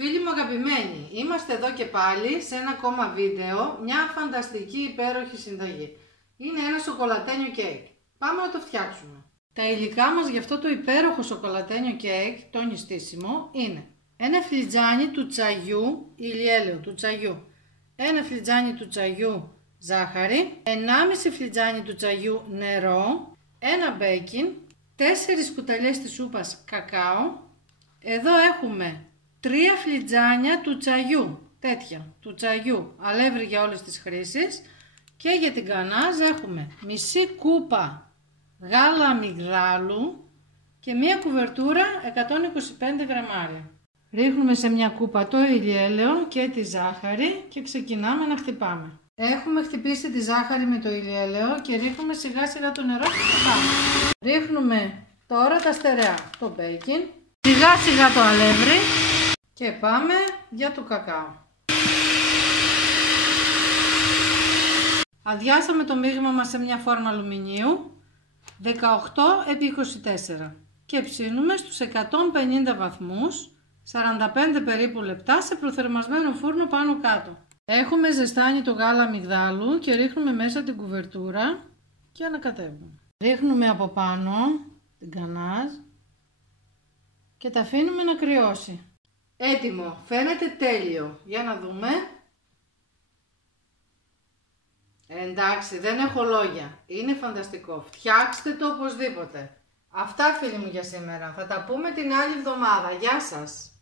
Φίλοι μου αγαπημένοι, είμαστε εδώ και πάλι σε ένα ακόμα βίντεο, μια φανταστική υπέροχη συνταγή. Είναι ένα σοκολατένιο κέικ. Πάμε να το φτιάξουμε. Τα υλικά μας για αυτό το υπέροχο σοκολατένιο κέικ, το νηστίσιμο, είναι ένα φλιτζάνι του τσαγιού, ηλιέλαιο του τσαγιού, ένα φλιτζάνι του τσαγιού ζάχαρη, 1,5 φλιτζάνι του τσαγιού νερό, ένα μπέικιν, 4 κουταλιές της σούπας κακάο. Εδώ έχουμε 3 φλιτζάνια του τσαγιού, τέτοια, του τσαγιού, αλεύρι για όλες τις χρήσεις. Και για την γκανάζ έχουμε μισή κούπα γάλα αμυγδάλου και μία κουβερτούρα 125 γραμμάρια. Ρίχνουμε σε μια κούπα το ηλιέλαιο και τη ζάχαρη και ξεκινάμε να χτυπάμε. Έχουμε χτυπήσει τη ζάχαρη με το ηλιέλαιο και ρίχνουμε σιγά σιγά το νερό και χτυπάμε. Ρίχνουμε τώρα τα στερεά, το μπέικιν, σιγά σιγά το αλεύρι και πάμε για το κακάο. Αδειάσαμε το μείγμα μας σε μια φόρμα αλουμινίου 18 επί 24 και ψήνουμε στους 150 βαθμούς 45 περίπου λεπτά σε προθερμασμένο φούρνο πάνω κάτω. Έχουμε ζεστάνει το γάλα αμυγδάλου και ρίχνουμε μέσα την κουβερτούρα και ανακατεύουμε. Ρίχνουμε από πάνω την γκανάζ και τα αφήνουμε να κρυώσει. Έτοιμο, φαίνεται τέλειο. Για να δούμε. Εντάξει, δεν έχω λόγια. Είναι φανταστικό. Φτιάξτε το οπωσδήποτε. Αυτά φίλοι μου για σήμερα. Θα τα πούμε την άλλη εβδομάδα. Γεια σας.